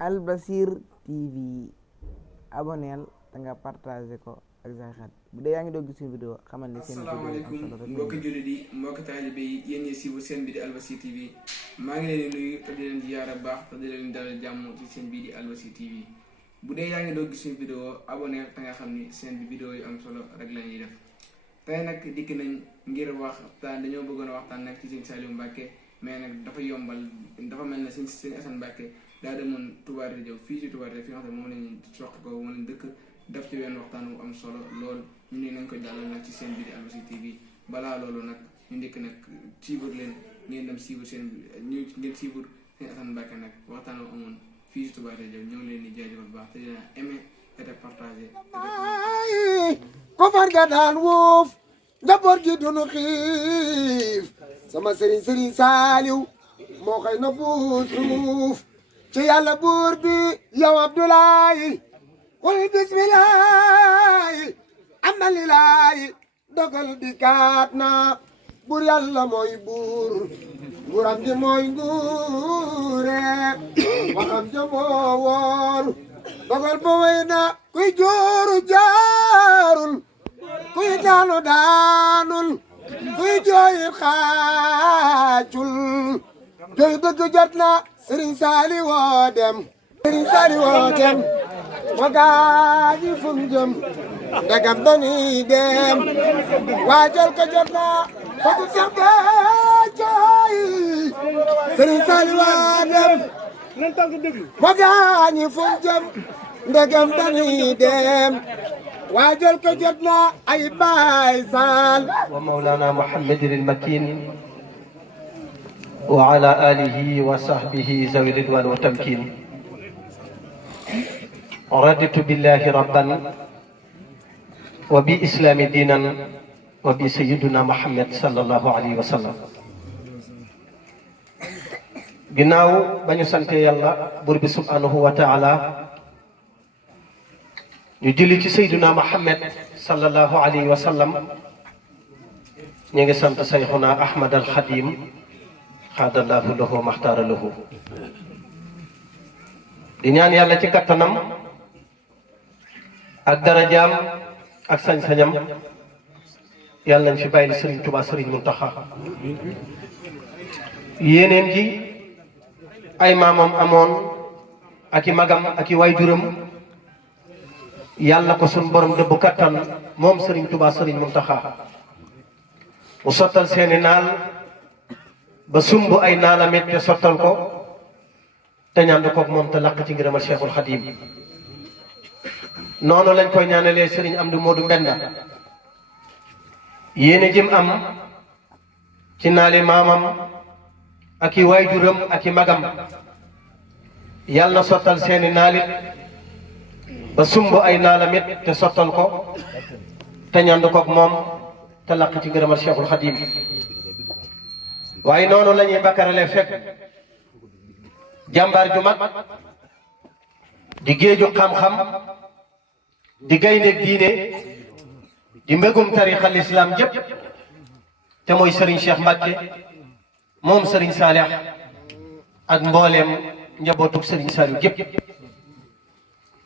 Albasir TV aboneel te nga partagé ko ak say xarit bu dee yaa ngi doog gis suñu vidéo xamal ni seen asalaamaaleykum mbokki jullit yi mbokki taalibe yi yéen ñi siiwul seen bi di Albasir TV maa ngi leen di nuyu te di leen ziyaara baax te di leen dalal jàmm ci seen bii di Albasir TV bu dee yaa ngi doog gis suñu vidéo aboneel te nga xam ni seen bi vidéo yu am solo rek la ñuy def tey nag dikk nañ ngir waxtaan dañoo bëggoon a waxtaan nag ci sëñ Saliou Mbacke mais nag dafa yombal dafa mel ne sëñ Assane Mbacke daa demoon Touba Rédiou fii ci Touba Rédiou fi nga xam ne moom lañu soq ko moom lañ dëkk def ci wenn waxtaan wu am solo lool ñu ne nañ ko jàllal nag ci seen bi di Albasir TV balaa loolu nag ñu ndikk nag suivre leen ngeen dem suivre seen ñu ngeen suivre sëñ Assane Mbacke nag waxtaan wu amoon fii ci Touba Rédiou ñoo ngi leen di jaajëfal bu baax te dina aimé et partagé ko farga daan woof njaboot gi dunu xiif sama sëriñ Saaliw moo xëy na buur suuf ci yàlla buur bi yow Abdoulaye qul bismillahi amalilahi dogal di kaat na buur yàlla mooy buur nguuram ji mooy nguure waxam ja moo woor dogal ba wey na kuy jooru jaarul kuy daanu daanul kuy jooyit xaacul jooy dëgg jot na Sëriñ Saaliw woo dem Sëriñ Saaliw woo dem ma gaañi fum jëm ndegam dañuy dem waajal ko jot na fagu sax jooy Sëriñ Saaliw woo dem ma gaañi fum jëm ndegam dañuy dem waajal ko jot na ay baay saal wa mawlana muhammadin al-makin wa ala alihi wa sahbihi zawi ridwan wa tamkin raditu billahi rabban wa bi islami diinan wa bi sayyidina muhammad sallallahu alayhi wa sallam ginnaaw ba ñu sante yàlla buur bi subhanahu wa taala ñu julli ci sayyidina muhammad sallallahu alayhi wa sallam ñu ngi sant sayxuna ahmad al xadim xaadallahu lahu maxtaara lahu di ñaan yàlla ci kattanam ak darajaam ak sañ-sañam yàlla nañ fi bàyyil Sëriñ Tuubaa Sëriñ Muntaxa yéeneen ji ay maamam amoon ak i magam ak i waajuram yàlla ko suñ borom dëbb kattan moom Sëriñ Tuubaa Sëriñ Muntaxa mu sottal seeni naal ba sumb ay naalamit te sottal ko te ñaan koog moom te laq ci ngërëmal Cheikhul Khadim noonu lañ koy ñaanalee Sëriñ Amdi Moodu Mbenda yéene jëm am ci naali maamam ak i waajuram ak i magam yàlla na sottal seeni naalit ba sumb ay naalamit te sottal ko te ñaan koog moom te laq ci ngërëmal Cheikhul Khadim waaye noonu la ñuy bakkarale fekk jàmbaar ju mag di géeju xam-xam di gaynde diine di mbégum tariixal islam jëpp te mooy Serigne Cheikh Mbacke moom Serigne Saliou ak mbooleem njabootug Serigne Saliou jëpp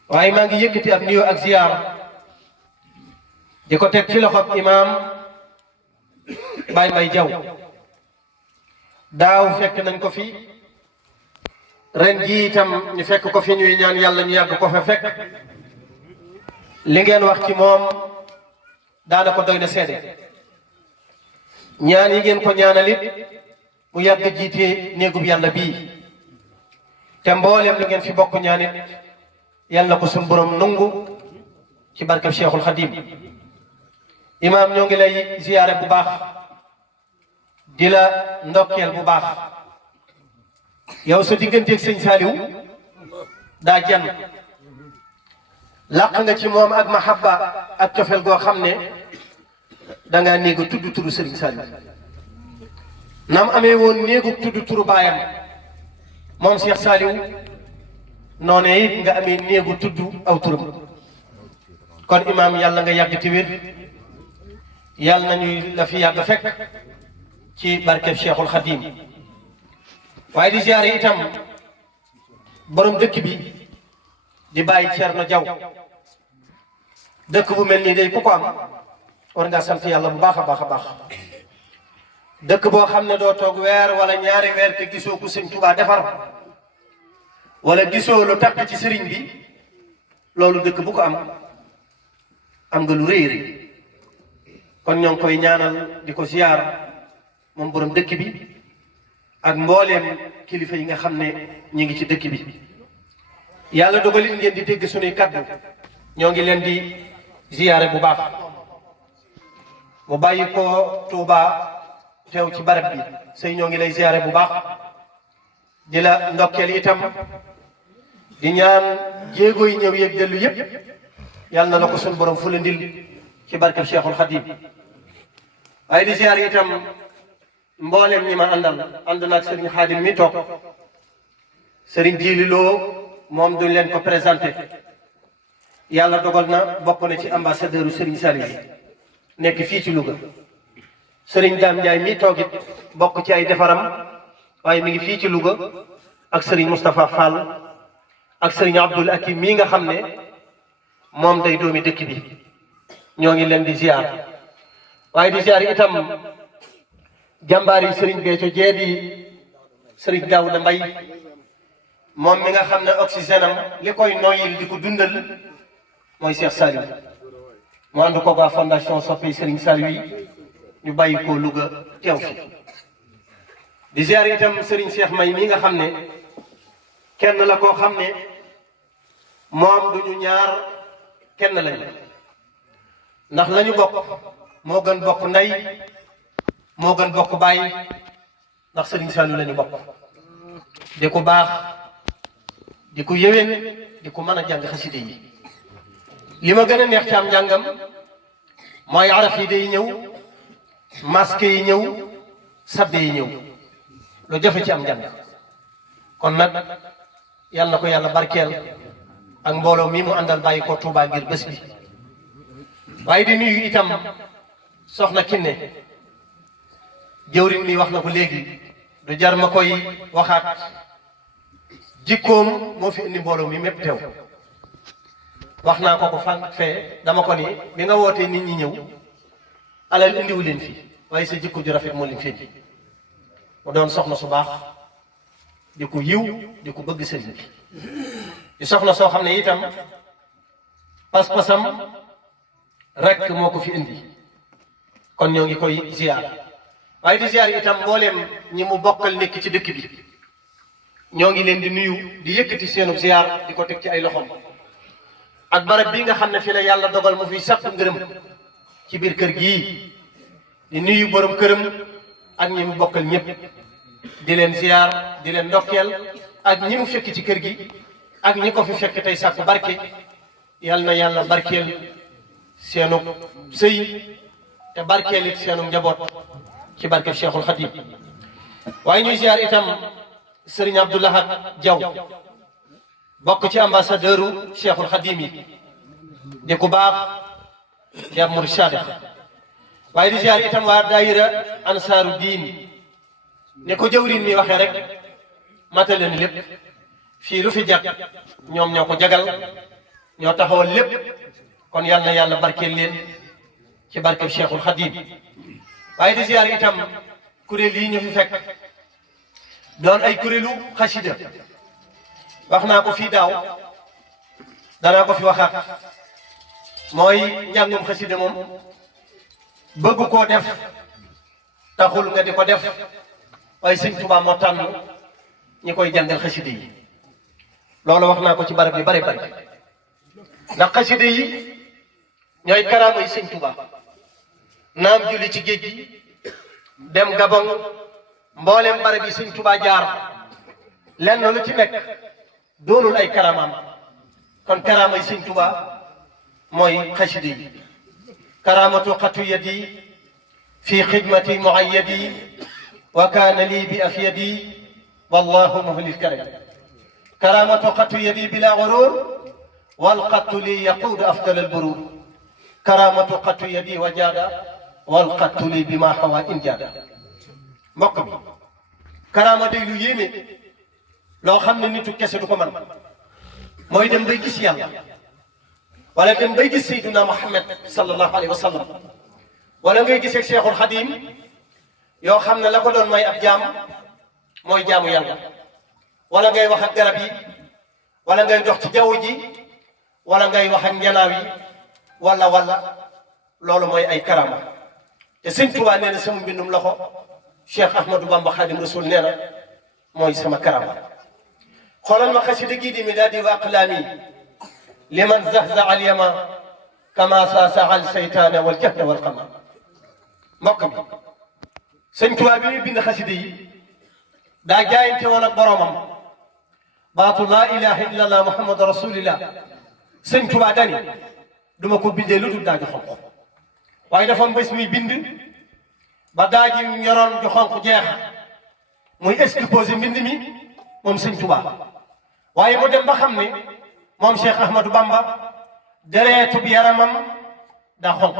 waaye maa ngi yëkkati ab nuyoo ak ziyaar di ko teg ci loxob imaam Baye Mbaye Diaw daaw fekk nañ ko fi ren jii itam ñu fekk ko fi ñuy ñaan yàlla ñu yàgg ko fa fekk li ngeen wax ci moom daana ko doy na seede ñaan yi ngeen ko ñaanalit mu yàgg jiite néegub yàlla bii te mbooleem lu ngeen fi bokk ñaanit yàlla na ko suñ borom nungu ci barkeb Cheikhul Khadim imaam ñoo ngi lay ziyaare bu baax di la ndokkeel bu baax yow sa digganteeg sëñ Saliou daa jan làq nga ci moom ak mahabba ak cofeel goo xam ne dangaa néegu tudd turu sëriñ Saliou nam amee woon néegu tudd turu baayam moom Cheikh Saliou noone it nga amee néegu tudd aw turam kon imaam yàlla nga yàgg te wér yàlla nañuy la fi yàgg fekk ci barkeb Cheikhul Khadim waaye di ziare itam borom dëkk bi di bàyyi Thierno Diaw dëkk bu mel nii day ku ko am war ngaa sant yàlla bu baax a baax a baax dëkk boo xam ne doo toog weer wala ñaari weer te gisoo ku sëñ Tuubaa defar wala gisoo lu takk ci sëriñ bi loolu dëkk bu ko am nga lu rëy rëy kon ñoo ngi koy ñaanal di ko ziyaar moom borom dëkk bi ak mbooleem kilifa yi nga xam ne ñu ngi ci dëkk bi yàlla dogalit ngeen di dégg sunuy kaddu ñoo ngi leen di ziyaare bu baax mu bàyyi ko Touba teew ci barab bi sëy ñoo ngi lay ziyaare bu baax di la ndokkeel itam di ñaan jéego yi ñëw yëg dellu yëpp yàlla na la ko sun borom fu la ndil ci barkeb Cheikhul Khadim waaye di ziyaare itam mboolem ñi ma ànd naag Serigne Khadim mi toog Serigne Djili Lo moom duñ leen ko présenté yàlla dogal na bokk na ci ambassadeur u Serigne Saliou yi nekk fii ci Louga Serigne Dame Ndiaye mi toogit bokk ci ay defaram waaye mi ngi fii ci Louga ak Serigne Moustapha Fall ak Serigne Abdoul Hakim mii nga xam ne moom day doomi dëkk bi ñoo ngi leen di ziar waaye di ziar itam jàmbaar yi Serigne Béthio jee di Serigne Daouda Mbaye moom mi nga xam ne oxygène am li koy noyyil di ko dundal mooy Cheikh Saliou mu ànd ko waa fondation soppe Serigne Saliou yi ñu bàyyi ko Louga teew fi di ziar itam Serigne Cheikh May mi nga xam ne kenn la koo xam ne moom duñu ñaar kenn lañu ndax lañu bokk moo gën bokk ndey moo gën bokk bàyyi ndax Serigne Saliou lañu bokk di ko baax di ko yéwén di ko mën a jàng xaside yi li ma gën a neex ci am njàngam mooy araf yi day ñëw masque yi ñëw sabde yi ñëw lu jafe ci am njàng kon nag yàlla na ko yàlla barkeel ak mbooloo mi mu àndal bàyyi ko Touba ngir bés bi waaye di nuyu itam soxna Kiné jëwriñ mi wax na ko léegi du jar ma koy waxaat jikkoom moo fi indi mbooloo mi mépp teew wax naa ko fan fee dama ko ni bi nga wootee nit ñi ñëw alal indiwu leen fi waaye sa jikko ju rafet moo leen fi indi mu doon soxna su baax di ko yiw di ko bëgg sëriñ bi di soxna soo xam ne itam pas-pasam rek moo ko fi indi kon ñoo ngi koy ziar waaye di ziar itam mbooleem ñi mu bokkal nekk ci dëkk bi ñoo ngi leen di nuyu di yëkkati seenu ziar di ko teg ci ay loxoom ak barab bi nga xam ne fi la yàlla dogal mu fiy sàpp ngërëm ci biir kër gii di nuyu borom këram ak ñi mu bokkal ñëpp di leen ziar di leen ndokkeel ak ñi mu fekk ci kër gi ak ñi ko fi fekk tey sàkk barke yal na yàlla barkeel seenu sëy te barkeel it seenu njaboot ci barke Cheikhul Khadim waaye ñuy ziar itam Serigne Abdoulahat Diaw bokk ci ambassadeuru Cheikhul Khadim yi di ku baax di ab murid saadiq waaye di ziar itam waa daayira ansaaru diin ne ko jëwriñ mi waxee rek matale ni lépp fii lu fi jag ñoom ñoo ko jagal ñoo taxawal lépp kon yal na yàlla barkeel leen ci barkeb Cheikhul Khadim waaye di ziar itam kuréel yi ñu fi fekk doon ay kuréelu xasida wax naa ko fii daaw danaa ko fi waxaat mooy njàngum xasida moom bëgg koo def taxul nga di ko def waaye Sëñ Tuubaa moo tànn ñi koy jàngal xasida yi loolu wax naa ko ci barab yi bari bari ndax xasida yi ñooy karaama yi Sëñ Tuubaa naam julli ci géej gi dem Gabon mboolem barab yi Sëñ Tuubaa jaar lenn lu ci nekk doonul ay karamaam kon karaama yi Sëñ Tuubaa mooy xasida yi karaamatu xatu yadi fi xidmati muayyadi wa kaana lii bi afyadi wallahu muhlil karam karaamatu xatu yadi bila gurur wal xattu lii yaquudu afdal al burur karaamatu xatu yadi wa jaada wal xattu lii bi ma xawa in jaada mbokk bi karaama day lu yéeme loo xam ne nitu kese du ko man mooy dem bay gis yàlla wala dem bay gis Seydina Muhammad sallallahu alayhi wa sallam wala ngay gisee Cheikhul Khadim yoo xam ne la ko doon may ab jaam mooy jaamu yàlla wala ngay wax ak garab yi wala ngay dox ci jaww ji wala ngay wax ak njanaaw yi wala loolu mooy ay karama te Sëñ Tuubaa nee na sama mbindum loxo Cheikh Ahmadou Bamba Khadim Rasoul nee na mooy sama karama xoolal ma xasida gii di midaadi wa aqlaami liman zahzaha al-yama kama saasaha al-saytaana wal jahla wal qamar mbokk mi Sëñ Tuubaa bi muy bind xasida yi daa jaayante woon ak boromam baatu laa ilaha illa allah muhammadu rasulillah Sëñ Tuubaa dani duma ko bindee lu dul daa ju xonq waaye dafa mbés muy bind ba daa ji ñoroon ju xonq jeex muy exposé mbind mi moom Sëñ Tuubaa waaye mu dem ba xam ne moom Cheikh Ahmadou Bamba dereetu bi yaramam daa xonq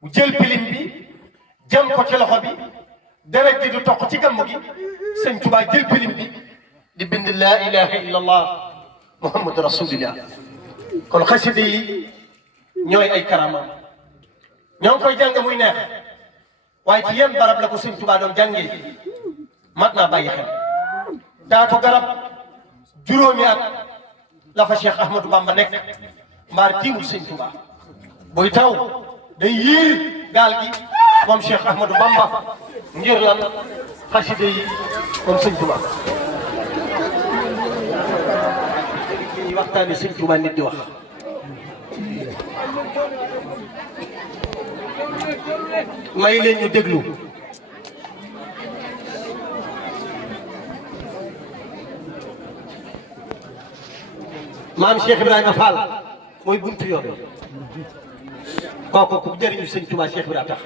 bu jël pilim bi jëm ko ci loxo bi deret ji du toq ci gàmm gi Sëñ Tuubaa jël pilim bi di bind laa ilaha illa allah muhammadu rasulillah kon xasida yi ñooy ay karama ñoo ngi koy jàng muy neex waaye ci yenn barab la ko Sëñ Tuubaa doon jàngee mat naa bàyyi xel taatu garab juróomi at la fa Cheikh Ahmadou Bamba nekk mbaar tiimul Sëñ Tuubaa buy taw day yiir gaal gi moom Cheikh Ahmadou Bamba ngir lan xasida yi moom Sëñ Tuubaa yi waxtaane Sëñ Tuubaa nit di wax may leen ñu déglu maam Cheikh Ibrahima Fall mooy buntu yoon kooku ku jëriñu Sëñ Tuubaa Cheikh Ibrahima tax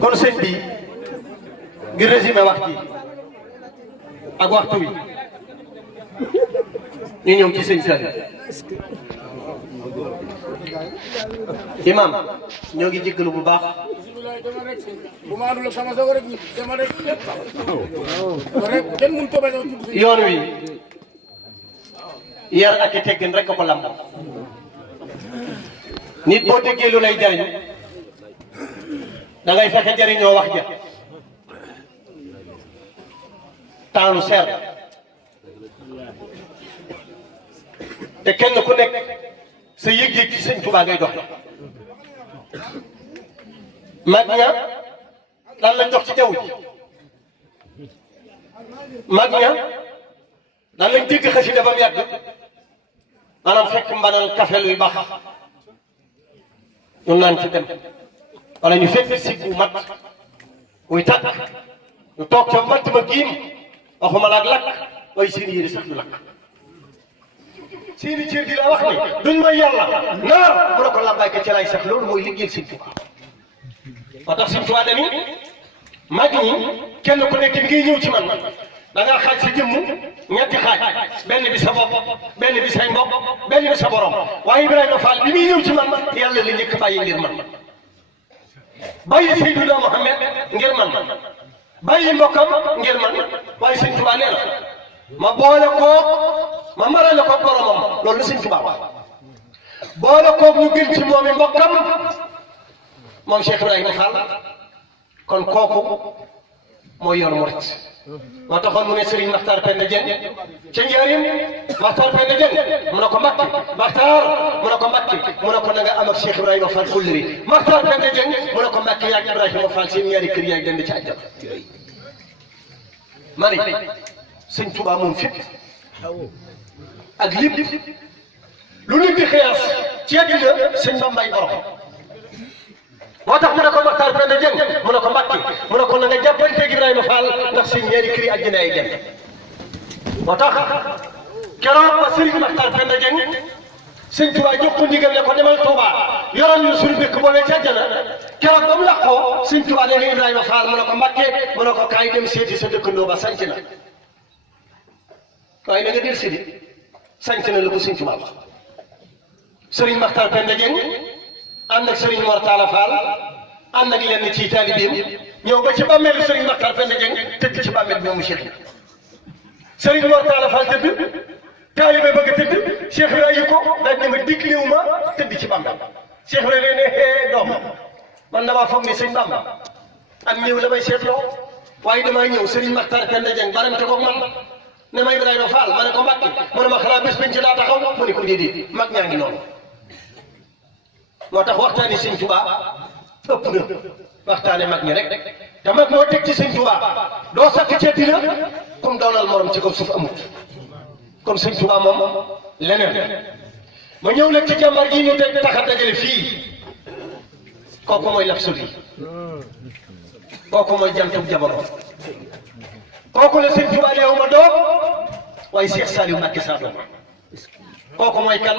kon sëñ bi ngir résumé wax ji ak waxtu wi ñu ñëw ci sëñ Saliou imam ñoo ngi jéggalu bu baax yoon wi yar ak i teggin rek ko lamb nit boo déggee lu lay jariñ da ngay fexe jariñoo wax ja taalu seer te kenn ku nekk sa yëg-yëg ci Sëñ Tuubaa ngay doxe mag ña lan lañ jox ci jaww ji mag ña lan lañ dégg xasida ba mu yàgg maanaam fekk mbanal kafe luy baax ñu naan ci dem wala ñu fekk siggu mat muy tàkk ñu toog ca matt ba giim waxuma laak lakk waaye seen yére sax du lakk seeni cër di la wax ni duñ may yàlla naar mu ne ko làmbaay ci lay sax loolu mooy liggéeyal Sëñ Tuubaa moo tax Sëñ Tuubaa dañu mag ñi kenn ku nekk ngay ñëw ci man da ngaa xaaj sa jëmm ñetti xaaj benn bi sa bopp benn bi say mbokk benn bi sa borom waaye Ibrahima Fall bi muy ñëw ci man yàlla la njëkk bàyyi ngir man bàyyi Seydina Muhammad ngir man bàyyi mbokkam ngir man waaye Sëñ Tuubaa nee na ma boole ko ma marale ko boromam loolu la Sëñ Tuubaa wax boole koog ñu gën ci moom i mbokkam moom Cheikh Ibrahima Fall kon kooku mooy yor murit moo taxoon mu ne Serigne Makhtar Penda Dieng ca njëriñ Makhtar Penda Dieng mu ne ko Mbacke Makhtar mu ne ko Mbacke mu ne ko na nga am ak Cheikh Ibrahima Fall xulliri Makhtar Penda Dieng mu ne ko Mbacke yaag Ibrahima Fall seen ñaari kër yaag dend ci àjjana ma ne Sëñ Tuubaa moom fépp ak lépp lu nit di xiyaas ci àddina Sëñ Bambay borom moo tax mu ne ko Makhtar Penda Dieng mu ne ko Mbacke mu ne ko na nga jàppanteeg Ibrahima Fall ndax seen ñaari kër yi àjjana ay dem moo tax keroog ba Serigne Makhtar Penda Dieng Sëñ Tuubaa jox ko ndigal ne ko demal Touba yoral ñu suñu dëkk boobee ci àjjana keroog ba mu laqoo sëñ Tuubaa nee na Ibrahima Fall mu ne ko Mbàkke mu ne ko kaay dem seeti sa dëkkandoo ba sanc na waaye na nga dir si di sanc na la ko sëñ Tuubaa wax Serigne Makhtar Penda Dieng ànd ak Serigne Mor Talla Fall ànd ak lenn ci taalibeem ñëw ba ci bàmmeelu Serigne Makhtar Penda Dieng tëdd ci bàmmeel bi moomu Cheikh yi Serigne Mor Talla Fall tëdd taalibe bëgg a tëdd Cheikh Ibrahima yi ko daaj ne ma digliwu ma tëdd ci bàmmeel Cheikh Ibrahima ne doom man damaa foog ne sëñ Bamba ak ñëw la may seetloo waaye damaa ñëw Serigne Makhtar Penda Dieng barante ko man ne ma Ibrahima Fall ma ne ko Mbàkke mu ne ma xanaa bés bañ ci daa taxaw mu ne ko déedéet mag ñaa ngi noonu moo tax waxtaani sëñ Tuubaa ëpp na waxtaane mag ñi rek te mag moo teg ci sëñ Tuubaa doo sakk ci dina comme doonal morom ci kaw suuf amut comme sëñ Tuubaa moom leneen ma ñëw nag ci jàmbar gi ñu teg tax a dajale fii kooku mooy Lapsodi kooku mooy jantub jamono kooku la sëñ Tuubaa leew ma doom waaye Cheikh Saliou Mbacké saa doom kooku mooy kan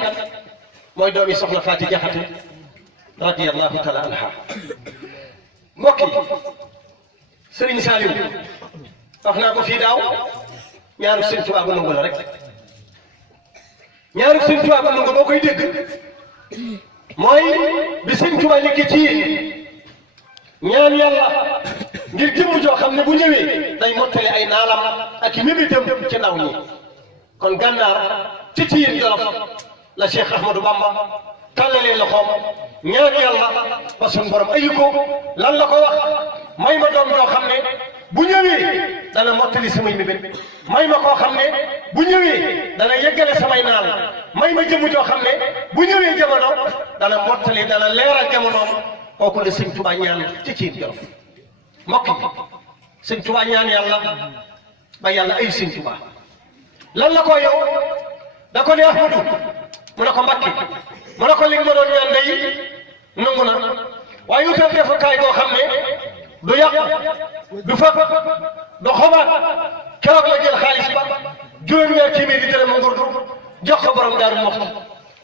mooy doomi soxna Faati Jaxate radiyallahu taala anha mbokk yi Serigne Saliou wax naa ko fii daaw ñaanu sëñ Tuubaa bu nangu la rek ñaanu sëñ Tuubaa bu nangu boo koy dégg mooy bi sëñ Tuubaa nekk ci yéen ñaan yàlla ngir jëmu joo xam ne bu ñëwee day mottali ay naalam ak i mébétam ci ndaw ñi kon gànnaar ci yéen Jolof la Cheikh Ahmadou Bamba tàllalee loxoom ñaan yàlla ba suñu borom ayu ko lan la ko wax may ma doom joo xam ne bu ñëwee dana mottali samay mébét may ma koo xam ne bu ñëwee dana yeggale samay naal may ma jëmu joo xam ne bu ñëwee jamono dana mottali dana leeral jamonoom kooku la sëñ Tuubaa ñaan ci yéen Jolof mbokk yi sëñ Tuubaa ñaan yàlla ba yàlla ayu sëñ Tuubaa lan la ko yow da ko ne Ahmadu mu ne ko Mbàkke mu ne ko li nga ma doon ñaan day nangu na waaye utal defukaay boo xam ne du yàq du fab du xobaat keroog la jël xaalis ba juróom-ñaar téeméeri dërëm ngurdu jox ko borom Daaru Muxti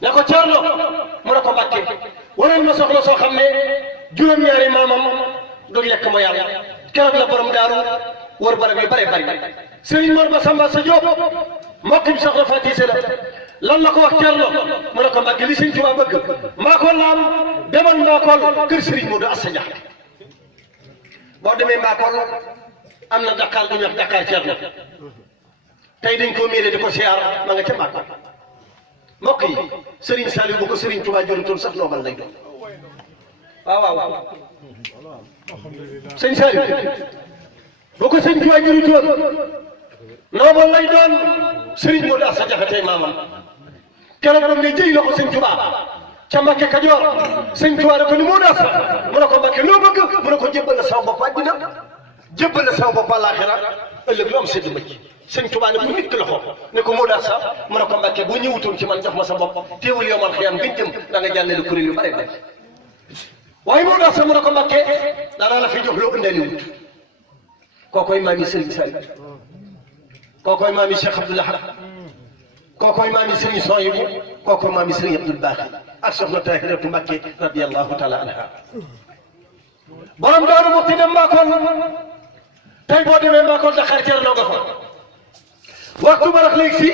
ne ko Cerno mu ne ko Mbàkke waneen ma soxla soo xam ne juróom-ñaari maamam du lekk ma yàlla keroog la borom Daaru wër barab yi bare bari Sëriñ Mor ba Samba sa Jóob mbokkim soxna Faati Sela lan la ko wax Cerno mu ne ko Mbàkke li sëñ Tuubaa bëgg Mbakol la am demoon Mbakol kër Sëriñ Moodu Asta Jaxate boo demee Mbakol am na Dakar bu ñuy wax Dakar Cerno tey dañ koo miiree di ko siyaar ma nga ca Mbakol mbokk yi Sëriñ Saliou bu ko Sëriñ Tuubaa jorutoon sax noogal lay doon waaw sëñ Saliou bu ko sëñ Tuubaa jorutoon noogal lay doon Sëriñ Moodu Asta Jaxate maamam keroog moom ne jëy la ko sëñ Tuubaa ca Mbàkke Kajoor sëñ Tuubaa da ko ni moo daas mu ne ko Mbàkke loo bëgg mu ne ko jébbal la sama bopp àddina jébbal la sama bopp àllaaxira ëllëg lu am sedd ma ci sëñ Tuubaa ne ko nit loxo ne ko moo daas mu ne ko Mbàkke boo ñëwutoon ci man jox ma sa bopp teewul yow man xiyam gën jëm da nga jàllale kuréel yu bare bare waaye moo daas mu ne ko Mbàkke danaa la fi jox loo ëndaali wut kookoy maami Sëriñ Saliou kookoy maami Cheikh Abdoul Ahad kookoy maami Sëriñ Soyibu kookoy maami Sëriñ Abdul Baaxi ak soxna Tahiratu Mbàkke radiyallahu taala anha borom Daaru Muxti dem Mbakol tey boo demee Mbakol Dakar Cerno nga fa waxtu ba nag léegi si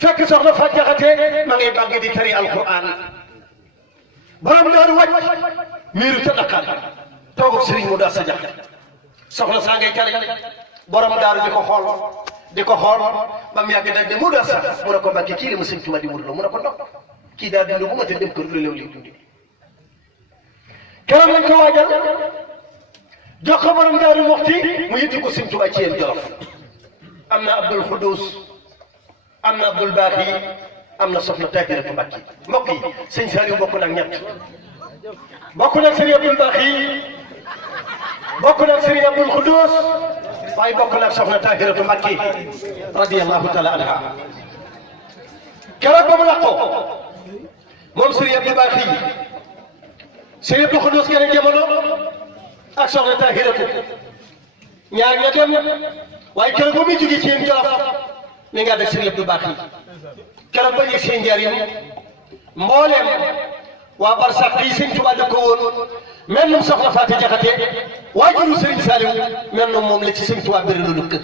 fekk soxna Faat Jaxate ma ngay bàgg di tari alquran borom Daaru wàcc miiru ca Dakar toog ak Sëriñ Moodu Asta Jaxate soxna saa ngay tari borom Daaru di ko xool ba mu yàgg daal de Moodu Asta mu ne ko Mbàkke kii la ma sëñ Tuubaa di wurloo mu ne ko ndox kii daal dund bu ma te dem kër lu leew lii dundi keroog lañ ko waajal jox ko borom Daaru Muxti mu yëtti ko sëñ Tuubaa ci yéen Jolof am na Abdul Xuddus am na Abdul Baaxi am na soxna Tahiratu Mbàkke mbokk yi sëñ Saliou bokk nag ñett bokk nag sëriñ Abdul Baaxi bokk nag sëriñ Abdul Xuddus waaye bokk nag soxna Tahiratu Mbàkke radiyallahu taala anha keroog ba mu laqoo moom Sëriñ Abdou Baaxi Sëriñ Abdou Xuddus keneen jamono ak soxna Tahiratu ñaar ña dem waaye keroog ba muy jógee ci yéen Jolof mi nga def Sëriñ Abdou Baaxi keroog ba ñu seen njariñ mbooleem waa barsax yi sëñ Tuubaa da ko woon mel num soxna Faati Jaxate waajuru Serigne Saliou mel num moom la ci Serigne Touba bëri lu kër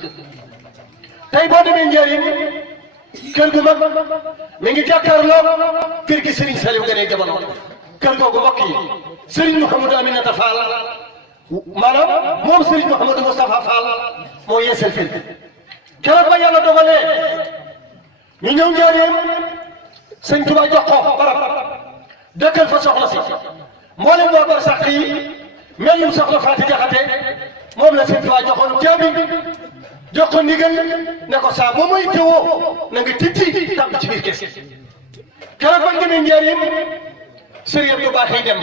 tey boo demee Njaaréem kër gu mag mi ngi jàkkaarloo kër gi Serigne Saliou gënee jamono kër googu mbokk yi Serigne Mouhamadou Aminata Fall maanaam moom Serigne Mouhamadou Moustapha Fall moo yeesal kër gi keroog ba yàlla dogalee ñu ñëw Njaaréem Serigne Touba jox ko barab dëkkal fa soxna si mboolem waa barsàq yi mel ni soxna Faati Jaxate moom la Serigne Touba joxoon caabi jox ko ndigal ne ko saa boo may teewoo na nga tijji tàbb ci biir kees keroog bañ demee Njaaréem Serigne Abdou Baaxee dem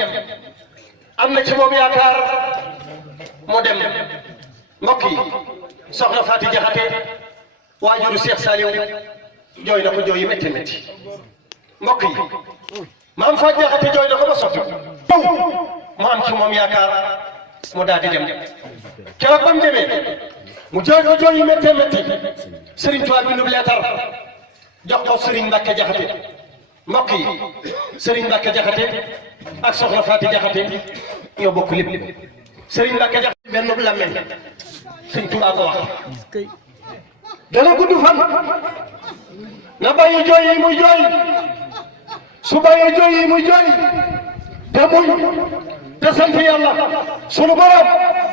am na ci moom yaakaar moo dem mbokk yi soxna Faati Jaxate waajuru Cheikh Saliou jooy na ko jooy yu métti métti mbokk yi maam Faati Jaxate jooy na ko ba sotti taw mu am ci moom yaakaar mu daal di dem keroog ba mu demee mu jooy ko jooy yu métti métti Serigne Touba bindu leetar jox ko Serigne Mbacke Jaxate mbokk yi Serigne Mbacke Jaxate ak soxna Faati Jaxate ñoo bokk lépp Serigne Mbacke Jaxate benn bu làmmeñ Serigne Touba ko wax dana gudd fan na bàyyi jooy yi muy jooy su bàyyee jooy yi muy jooy te muñ te sant yàlla sunu borom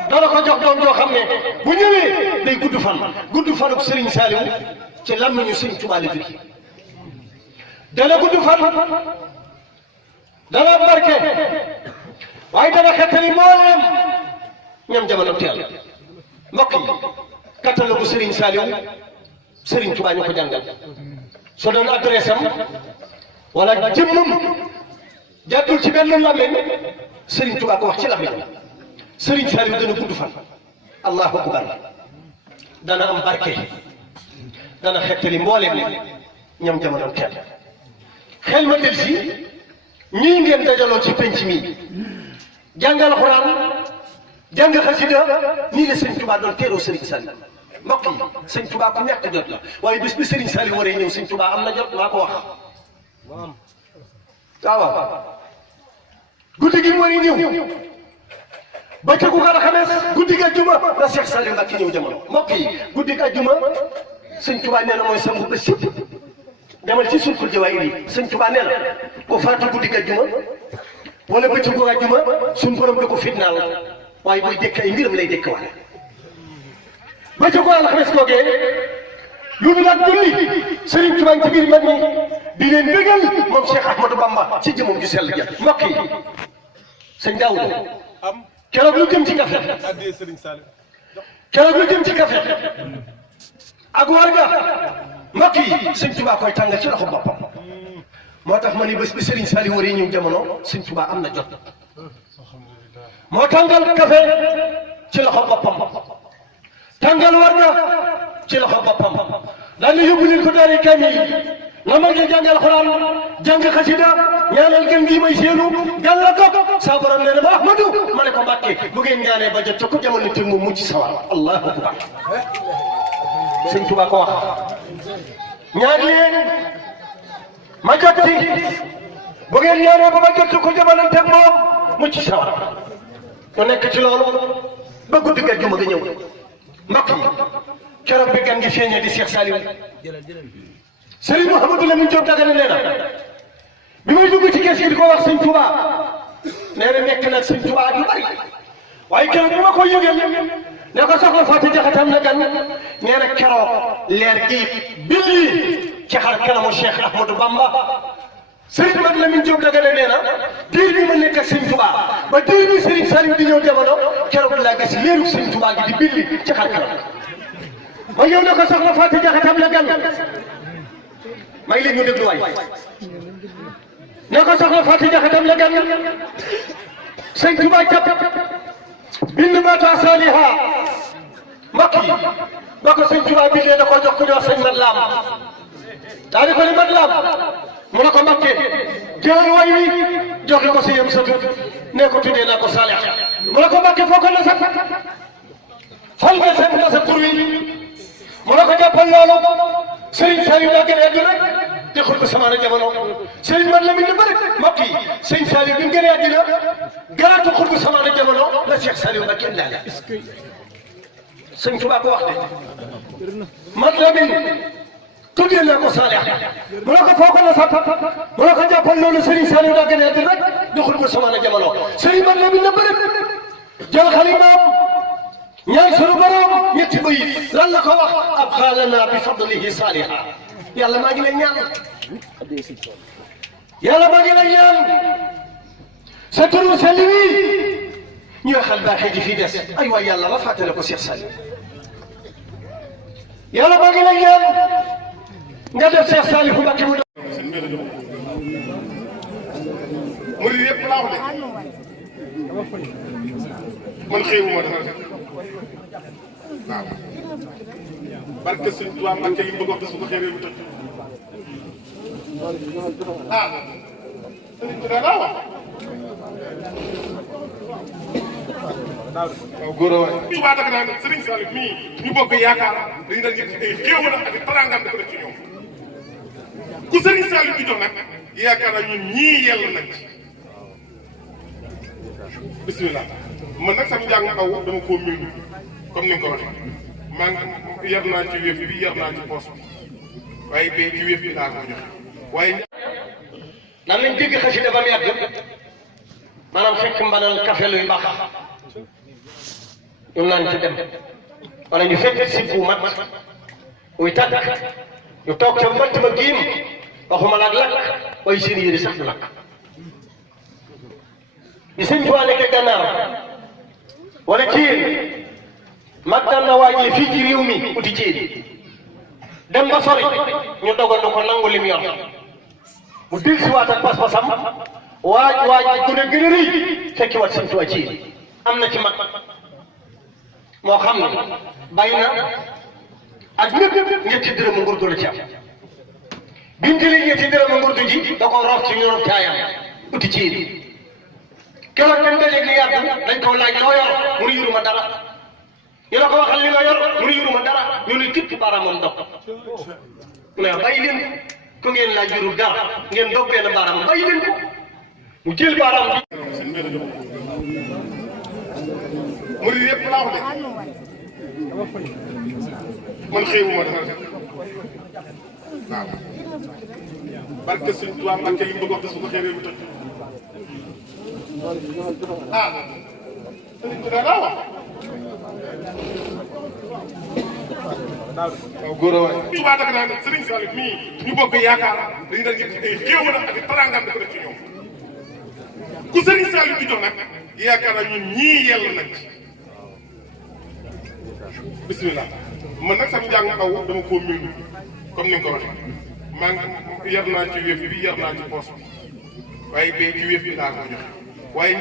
dana ko jox doom joo xam ne bu ñëwee day gudd fanuk Serigne Saliou ci làmmiñu Serigne Touba la jóge dana gudd fan dana barke waaye dana xettali mbooleem ñam jamono teel mbokk yi catalogue Serigne Saliou Serigne Touba ñu ko jàngal soo doon adresse am wala jëmmam jàddul ci benn làmmiñ Serigne Touba ko wax ci làmmiñ Serigne Saliou dana gudd fan allahu akbar dana am barke dana xettali mbooleem ñam jamono teel xel ma del si ñii ngeen dajaloo ci penc mi jàngal Alxuraan jàng xasida nii la Serigne Touba doon teeroo Serigne Saliou mbokk yi Serigne Touba ku ñàkk jot la waaye bis bi Serigne Saliou waree ñëw Serigne Touba am na jot maa ko wax waaw guddi gi mu waree ñëw bëccëgu alxames guddi gi àjjuma la Cheikh Saliou Mbacké ñëw jamono mbokk yi guddi gi àjjuma Serigne Touba nee na mooy sangu bés yëpp demal ci sulkul jawaahir yi Serigne Touba nee na ko faatu guddi gi àjjuma wala bëccëgu àjjuma suñu borom da ko fitnaal waaye booy dëkk ay mbiram lay dëkk wala bëccëgu alxames googee lu dul ak julli Serigne Touba ci biir mag ñi di leen bégal moom Cheikh Ahmadou Bamba ci jëmam ju sell ja mbokk yi sëñ Daouda keroog lu jëm ci café keroog lu jëm ci café ak warga mbokk yi sëñ Touba koy tàngal ci loxo boppam moo tax ma ni bés bi Serigne Saliou waree ñëw jamono sëñ Touba am na jot moo tàngal café ci loxo boppam tàngal warga ci loxo boppam daan na yóbbu leen ko daari kaamil nga mag ja jàngal Alxuraan jàng xasida ñaanal gën gi may seenu gàlla ko saa borom nee na ma Ahmadou ma ne ko Mbàkke bu ngeen ñaanee ba jot ko jamono te mu mucc sawar allahu akbar Sëñ Tuubaa ko wax ñaan leen ma jot ci bu ngeen ñaanee ba jot ko jamono te moom mucc sawar mu nekk ci loolu ba guddi ga juma ga ñëw mbokk yi keroog bi gan gi feeñee di Cheikh Saliou Serigne Mouhamadou Lamine Diop Dagana nee na bi may dugg ci kees gi di ko wax Sëñ Touba nee na nekk nag Sëñ Touba yu bari waaye keroog bi ma ko yëgal ne ko soxla Faati Jaxate am na gan nee na keroog leer gi billi ci xar kanamu Cheikh Ahmadou Bamba Serigne Mouhamadou Lamine Diop Dagana nee na diir bi ma nekk ak Sëñ Touba ba diir bi Serigne Saliou di ñëw jamono keroog laa gis leeru Sëñ Touba gi di billi ci xar kanam ma ñëw ne ko soxla Faati Jaxate am na gan may leen ñu déglu waay ne ko soxla Faati Jaxate am na gan Sëñ Touba jàpp bind baata saaliha mbokk yi ba ko Sëñ Touba bindee da ko jox ku ñuy wax sëñ Mat Laam daa di ko ni Mat Laam mu ne ko Mbàkke jëlal way wi joxe ko si yëm sëtu ne ko tuddee naa ko Saalih mu ne ko Mbàkke foo ko nasat fal nga seet na sa tur wi mu ne ko jàppal loolu Serigne Saliou daa gën a àdduna di xul ko samaana jamono sëriñ man la mi ne bëri mbokk yi sëñ Saliou bi mu gënee àddina garaatu xul ko samaana jamono la Cheikh Saliou ba kenn daal sëñ Tuubaa ko wax de man la mi tuddee naa ko Saalix mu ne ko foofu la sax mu ne ko jàppal loolu sëriñ Saliou daa gënee àddina rek di xul ko samaana jamono sëriñ man la mi ne bëri jël xalimaam ñaan sunu borom ñetti bëy lan la ko wax ab xaalana bi fadlihi saaliha yàlla maa ngi lay ñaan yàlla maa ngi lay ñaan sa turu sell wi ñu waxal baaxee ji fii des ay waay yàlla la fàttale ko Cheikh Saliou yàlla maa ngi lay ñaan nga def Cheikh Saliou Mbacké mu murid yëpp laa wax de man xëyuma dara waaw barke Sëñ Tuubaa Mbàkke li mu bëgg wax su ko xëyee mu tëj ah sëñ bi daa wax waaw góor a waay Tuubaa daka naan Sëriñ Saliou mii ñu bokk yaakaar dañu daan yëg ay xéewal ak teraangam dafa def ci ñoom ku Sëriñ Saliou di jox nag yaakaar naa ñun ñii yell nañ ci bismillah man nag sama njàng aw dama koo miin comme ni nga ko waxee maa ngi yar naa ci wéef bi yar naa ci poos bi waaye bee ci wéef bi laa ko joxe waaye. nan lañ dégg xasida ba mu yàgg maanaam fekk mbanal café luy baax ñu naan ci dem wala ñu fekk si bu mat muy tàkk ñu toog ca mbant ma giim waxuma la ak lakk waaye seen yére sax du lakk. bi sëñ Tuubaa nekkee gànnaar wala Thiel mag daan na waajee fii ci réew mi uti Thiel dem ba sori ñu dogal na ko nangu lim yor mu dil si waat ak pas-pasam waaj ku ne gën a rëy fekki waat sëñ Tuubaa Thiel am na ci mag moo xam ne bàyyi na ak ñëpp ñetti dërëmu ngurdu la ci am bi mu jëlee ñetti dërëmu ngurdu ji da ko roof ci ñoru caayam uti Thiel keroog dañ dajeeg li yàgg dañ ko laaj loo yor mu ne yoruma dara ñu ne ko waxal li nga yor mu ne yoruma dara ñu ne tipp baaraamam dog mu ne bàyyi leen ko ngeen laaj yorul dara ngeen dog benn baaraam bàyyi leen ko mu jël baaraam bi. murid yëpp laa wax de man xëyuma dara waaw barke Sëñ Tuubaa Mbàkke li mu bëgg wax su ko xëyee mu tëj ah sëñ bi daa wax waaw góor a waay Tuubaa daka naan Sëriñ Saliou mii ñu bokk yaakaar dañu daan yëg ay xéewal ak teraangam dafa def ci ñoom ku Sëriñ Saliou di jox nag yaakaar naa ñun ñii yell nañ ci bismillah man nag sama njàng aw dama koo miin comme ni nga ko waxee maa ngi yar naa ci wéef bi yar naa ci poos bi waaye bee ci wéef bi laa ko joxe waaye